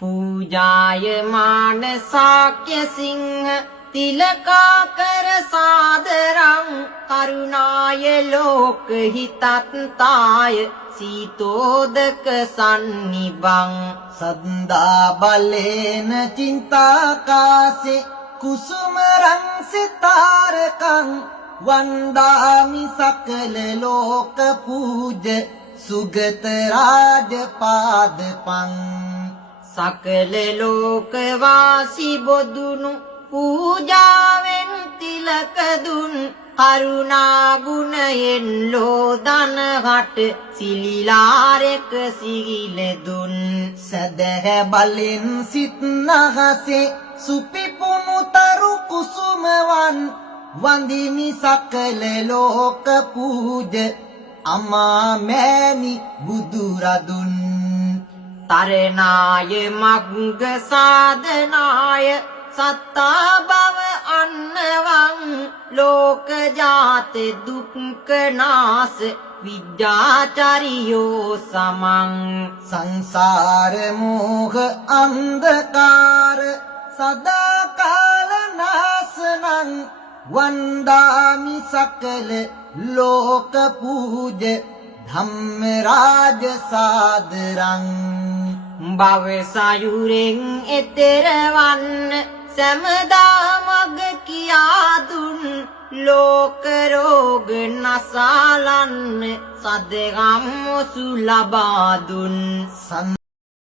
पूजायमान साक्य सिंह तिलकाकर सादरं करुणाय लोकहितत्ताय सीतोदक सन्निभं सदा बलेन चिंताकाशे कुसुमरं सितारकं वंदामि सकल लोक पूज सुगत राजपादपं सकल लोकवासी बोधुनु पूजावेन तिलक दुन කරුණා ගුණයෙන් ලෝදන හට සිලිලාරෙක සිගිල දුන් සදහ බලෙන් සිත් නහසේ සුපිපුණු තරු කුසුමවන් වන්දිමි සකල ලෝක පූජ අමා මෑණි බුදුරදුන් තරණාය මග්ග සාධනාය සත්තා භව අන්නවං ලෝක ජාත දුක්ඛ නාස විද්‍යාචරියෝ සමං සංසාර මෝහ අන්ධකාර සදා කාල නාසනං වන්දාමි සකල ලෝක පූජ ධම්ම රාජ සාදරං භව සයුරෙන් එතරවන්න සමදා මග කියා දුන් ලෝක රෝග නසාලන්න සදගම් ඔසු ලබා දුන්